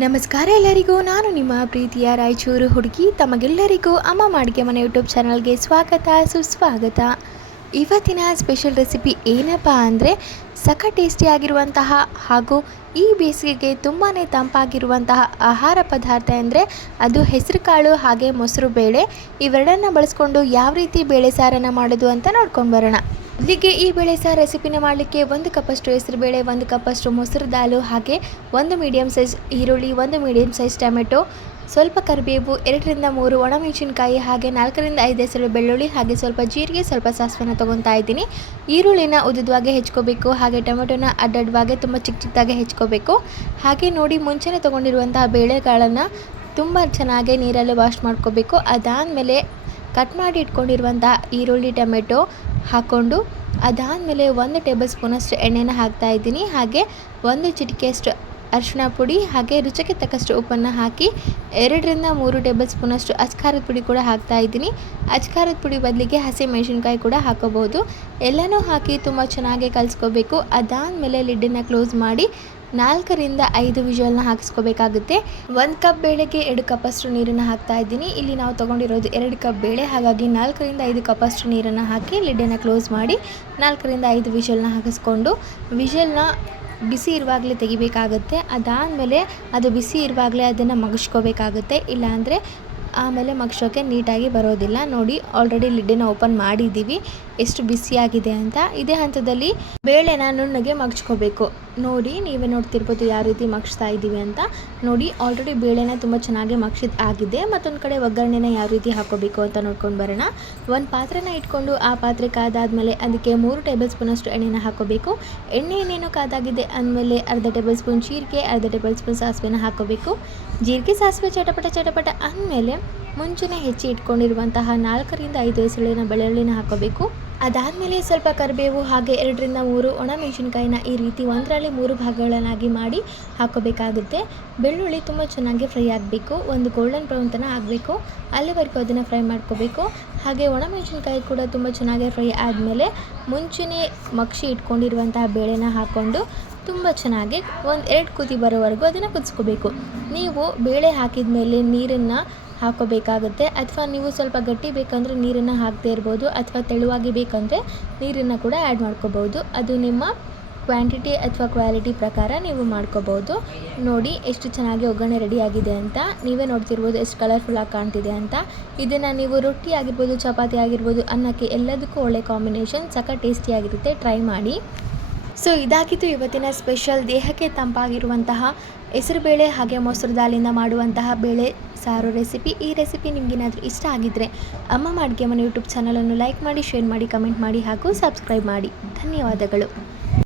ನಮಸ್ಕಾರ ಎಲ್ಲರಿಗೂ. ನಾನು ನಿಮ್ಮ ಪ್ರೀತಿಯ ರಾಯಚೂರು ಹುಡುಗಿ. ತಮಗೆಲ್ಲರಿಗೂ ಅಮ್ಮ ಮಾಡಿಗೆ ಮನೆ ಯೂಟ್ಯೂಬ್ ಚಾನಲ್ಗೆ ಸ್ವಾಗತ ಸುಸ್ವಾಗತ. ಇವತ್ತಿನ ಸ್ಪೆಷಲ್ ರೆಸಿಪಿ ಏನಪ್ಪ ಅಂದರೆ ಟೇಸ್ಟಿಯಾಗಿರುವಂತಹ ಹಾಗೂ ಈ ಬೇಸಿಗೆಗೆ ತುಂಬಾ ತಂಪಾಗಿರುವಂತಹ ಆಹಾರ ಪದಾರ್ಥ ಅಂದರೆ ಅದು ಹೆಸರುಕಾಳು ಹಾಗೆ ಮೊಸರು ಬೇಳೆ. ಇವೆರಡನ್ನು ಬಳಸ್ಕೊಂಡು ಯಾವ ರೀತಿ ಬೇಳೆ ಸಾರನ್ನು ಮಾಡೋದು ಅಂತ ನೋಡ್ಕೊಂಡು ಬರೋಣ. ಇಲ್ಲಿಗೆ ಈ ಬೇಳೆ ಸಾರು ರೆಸಿಪಿನ ಮಾಡಲಿಕ್ಕೆ 1 ಕಪ್ಪಷ್ಟು ಹೆಸರುಬೇಳೆ, 1 ಕಪ್ಪಷ್ಟು ಮೊಸರು ದಾಲು, ಹಾಗೆ 1 ಮೀಡಿಯಮ್ ಸೈಜ್ ಈರುಳ್ಳಿ, 1 ಮೀಡಿಯಮ್ ಸೈಜ್ ಟೊಮೆಟೊ, ಸ್ವಲ್ಪ ಕರಿಬೇವು, 2 ರಿಂದ 3 ಒಣಮೆಣಸಿನಕಾಯಿ, ಹಾಗೆ 4 ರಿಂದ 5 ಹೆಸರು ಬೆಳ್ಳುಳ್ಳಿ, ಹಾಗೆ ಸ್ವಲ್ಪ ಜೀರಿಗೆ, ಸ್ವಲ್ಪ ಸಾಸಿವೆನ ತೊಗೊತಾ ಇದ್ದೀನಿ. ಈರುಳ್ಳಿನ ಉದ್ದುದವಾಗಿ ಹೆಚ್ಕೋಬೇಕು, ಹಾಗೆ ಟೊಮೆಟೊನ ಅಡ್ಡಡ್ಡವಾಗಿ ತುಂಬ ಚಿಕ್ಕದಾಗಿ ಹೆಚ್ಕೋಬೇಕು. ಹಾಗೆ ನೋಡಿ, ಮುಂಚೆನೇ ತೊಗೊಂಡಿರುವಂತಹ ಬೇಳೆಗಳನ್ನು ತುಂಬ ಚೆನ್ನಾಗಿ ನೀರಲ್ಲಿ ವಾಶ್ ಮಾಡ್ಕೋಬೇಕು. ಅದಾದಮೇಲೆ ಕಟ್ ಮಾಡಿ ಇಟ್ಕೊಂಡಿರುವಂತಹ ಈರುಳ್ಳಿ, ಟೊಮೆಟೊ ಹಾಕ್ಕೊಂಡು ಅದಾದಮೇಲೆ 1 ಟೇಬಲ್ ಸ್ಪೂನಷ್ಟು ಎಣ್ಣೆನ ಹಾಕ್ತಾಯಿದ್ದೀನಿ. ಹಾಗೆ 1 ಚಿಟಿಕೆಯಷ್ಟು ಅರಿಶಿಣ ಪುಡಿ, ಹಾಗೆ ರುಚಿಗೆ ತಕ್ಕಷ್ಟು ಉಪ್ಪನ್ನು ಹಾಕಿ 2 ರಿಂದ 3 ಟೇಬಲ್ ಸ್ಪೂನಷ್ಟು ಅಚ್ಕಾರದ ಪುಡಿ ಕೂಡ ಹಾಕ್ತಾಯಿದ್ದೀನಿ. ಅಚ್ಕಾರದ ಪುಡಿ ಬದಲಿಗೆ ಹಸಿ ಮೆಣಸಿನ್ಕಾಯಿ ಕೂಡ ಹಾಕೋಬಹುದು. ಎಲ್ಲನೂ ಹಾಕಿ ತುಂಬ ಚೆನ್ನಾಗಿ ಕಲಿಸ್ಕೋಬೇಕು. ಅದಾದಮೇಲೆ ಲಿಡ್ಡನ್ನು ಕ್ಲೋಸ್ ಮಾಡಿ 4 ರಿಂದ 5 ವಿಷಲ್ನ ಹಾಕಿಸ್ಕೋಬೇಕಾಗುತ್ತೆ. 1 ಕಪ್ ಬೇಳೆಗೆ 2 ಕಪ್ಪಷ್ಟು ನೀರನ್ನು ಹಾಕ್ತಾ ಇದ್ದೀನಿ. ಇಲ್ಲಿ ನಾವು ತೊಗೊಂಡಿರೋದು 2 ಕಪ್ ಬೇಳೆ, ಹಾಗಾಗಿ 4 ರಿಂದ 5 ಕಪ್ಪಷ್ಟು ನೀರನ್ನು ಹಾಕಿ ಲಿಡ್ಡನ್ನು ಕ್ಲೋಸ್ ಮಾಡಿ 4 ರಿಂದ 5 ವಿಷಲ್ನ ಹಾಕಿಸ್ಕೊಂಡು ವಿಷಲ್ನ ಬಿಸಿ ಇರುವಾಗಲೇ ತೆಗಿಬೇಕಾಗುತ್ತೆ. ಅದಾದಮೇಲೆ ಅದು ಬಿಸಿ ಇರುವಾಗಲೇ ಅದನ್ನು ಮಗಿಸ್ಕೋಬೇಕಾಗುತ್ತೆ, ಇಲ್ಲಾಂದರೆ ಆಮೇಲೆ ಮಗ್ಸೋಕ್ಕೆ ನೀಟಾಗಿ ಬರೋದಿಲ್ಲ. ನೋಡಿ, ಆಲ್ರೆಡಿ ಲಿಡ್ಡನ್ನು ಓಪನ್ ಮಾಡಿದ್ದೀವಿ ಎಷ್ಟು ಬಿಸಿಯಾಗಿದೆ ಅಂತ. ಇದೇ ಹಂತದಲ್ಲಿ ಬೇಳೆನ ನುಣ್ಣಗೆ ಮಗ್ಚ್ಕೋಬೇಕು. ನೋಡಿ, ನೀವೇ ನೋಡ್ತಿರ್ಬೋದು ಯಾವ ರೀತಿ ಮಗ್ಸ್ತಾ ಇದ್ದೀವಿ ಅಂತ. ನೋಡಿ, ಆಲ್ರೆಡಿ ಬೇಳೆನ ತುಂಬ ಚೆನ್ನಾಗಿ ಮಗ್ಸಿದ ಆಗಿದೆ. ಮತ್ತೊಂದು ಕಡೆ ಒಗ್ಗರಣೆನ ಯಾವ ರೀತಿ ಹಾಕೋಬೇಕು ಅಂತ ನೋಡ್ಕೊಂಡು ಬರೋಣ. ಒಂದು ಪಾತ್ರೆನ ಇಟ್ಕೊಂಡು ಆ ಪಾತ್ರೆ ಕಾದಾದಮೇಲೆ ಅದಕ್ಕೆ 3 ಟೇಬಲ್ ಸ್ಪೂನಷ್ಟು ಎಣ್ಣೆನ ಹಾಕೋಬೇಕು. ಎಣ್ಣೆ ಏನೇನು ಕಾದಾಗಿದೆ ಅಂದಮೇಲೆ ಅರ್ಧ ಟೇಬಲ್ ಸ್ಪೂನ್ ಜೀರಿಗೆ, ಅರ್ಧ ಟೇಬಲ್ ಸ್ಪೂನ್ ಸಾಸಿವೆನ ಹಾಕೋಬೇಕು. ಜೀರಿಗೆ ಸಾಸಿವೆ ಚಟಪಟ ಅಂದಮೇಲೆ ಮುಂಚೆನೇ ಹೆಚ್ಚಿ ಇಟ್ಕೊಂಡಿರುವಂತಹ 4 ರಿಂದ 5 ಹೆಸರಿನ ಬೆಳ್ಳುಳ್ಳಿನ ಹಾಕೋಬೇಕು. ಅದಾದಮೇಲೆ ಸ್ವಲ್ಪ ಕರಿಬೇವು, ಹಾಗೆ 2 ರಿಂದ 3 ಒಣಮೆಣಸಿನ್ಕಾಯಿನ ಈ ರೀತಿ 1ರಲ್ಲಿ 3 ಭಾಗಗಳನ್ನಾಗಿ ಮಾಡಿ ಹಾಕೋಬೇಕಾಗುತ್ತೆ. ಬೆಳ್ಳುಳ್ಳಿ ತುಂಬ ಚೆನ್ನಾಗಿ ಫ್ರೈ ಆಗಬೇಕು, ಒಂದು ಗೋಲ್ಡನ್ ಬ್ರೌನ್ ತನಕ ಆಗಬೇಕು, ಅಲ್ಲಿವರೆಗೂ ಅದನ್ನು ಫ್ರೈ ಮಾಡ್ಕೋಬೇಕು. ಹಾಗೆ ಒಣಮೆಣಸಿನ್ಕಾಯಿ ಕೂಡ ತುಂಬ ಚೆನ್ನಾಗಿ ಫ್ರೈ ಆದಮೇಲೆ ಮುಂಚೆನೇ ಮಗ್ಸಿ ಇಟ್ಕೊಂಡಿರುವಂತಹ ಬೇಳೆನ ಹಾಕ್ಕೊಂಡು ತುಂಬ ಚೆನ್ನಾಗಿ 1-2 ಕುದಿ ಬರೋವರೆಗೂ ಅದನ್ನು ಕುದಿಸ್ಕೋಬೇಕು. ನೀವು ಬೇಳೆ ಹಾಕಿದ ಮೇಲೆ ನೀರನ್ನು ಹಾಕೋಬೇಕಾಗುತ್ತೆ, ಅಥವಾ ನೀವು ಸ್ವಲ್ಪ ಗಟ್ಟಿ ಬೇಕಂದರೆ ನೀರನ್ನು ಹಾಕದೇ ಇರ್ಬೋದು, ಅಥವಾ ತೆಳುವಾಗಿ ಬೇಕಂದರೆ ನೀರನ್ನು ಕೂಡ ಆ್ಯಡ್ ಮಾಡ್ಕೋಬೋದು. ಅದು ನಿಮ್ಮ ಕ್ವಾಂಟಿಟಿ ಅಥವಾ ಕ್ವಾಲಿಟಿ ಪ್ರಕಾರ ನೀವು ಮಾಡ್ಕೋಬೋದು. ನೋಡಿ ಎಷ್ಟು ಚೆನ್ನಾಗಿ ಒಗ್ಗರಣೆ ರೆಡಿಯಾಗಿದೆ ಅಂತ. ನೀವೇ ನೋಡ್ತಿರ್ಬೋದು ಎಷ್ಟು ಕಲರ್ಫುಲ್ಲಾಗಿ ಕಾಣ್ತಿದೆ ಅಂತ. ಇದನ್ನು ನೀವು ರೊಟ್ಟಿ ಆಗಿರ್ಬೋದು, ಚಪಾತಿ ಆಗಿರ್ಬೋದು, ಅನ್ನಕ್ಕೆ ಎಲ್ಲದಕ್ಕೂ ಒಳ್ಳೆ ಕಾಂಬಿನೇಷನ್, ಟೇಸ್ಟಿಯಾಗಿರುತ್ತೆ. ಟ್ರೈ ಮಾಡಿ. ಸೊ ಇದಾಗಿತ್ತು ಇವತ್ತಿನ ಸ್ಪೆಷಲ್ ದೇಹಕ್ಕೆ ತಂಪಾಗಿರುವಂತಹ ಹೆಸರುಬೇಳೆ ಹಾಗೆ ಮೊಸರು ದಾಲಿಂದ ಮಾಡುವಂತಹ ಬೇಳೆ ಸಾರು ರೆಸಿಪಿ. ಈ ರೆಸಿಪಿ ನಿಮಗೇನಾದರೂ ಇಷ್ಟ ಆಗಿದ್ದರೆ ಅಮ್ಮ ಮಾಡಿಗೆ ಮನೆ ಯೂಟ್ಯೂಬ್ ಚಾನಲನ್ನು ಲೈಕ್ ಮಾಡಿ, ಶೇರ್ ಮಾಡಿ, ಕಮೆಂಟ್ ಮಾಡಿ ಹಾಗೂ ಸಬ್ಸ್ಕ್ರೈಬ್ ಮಾಡಿ. ಧನ್ಯವಾದಗಳು.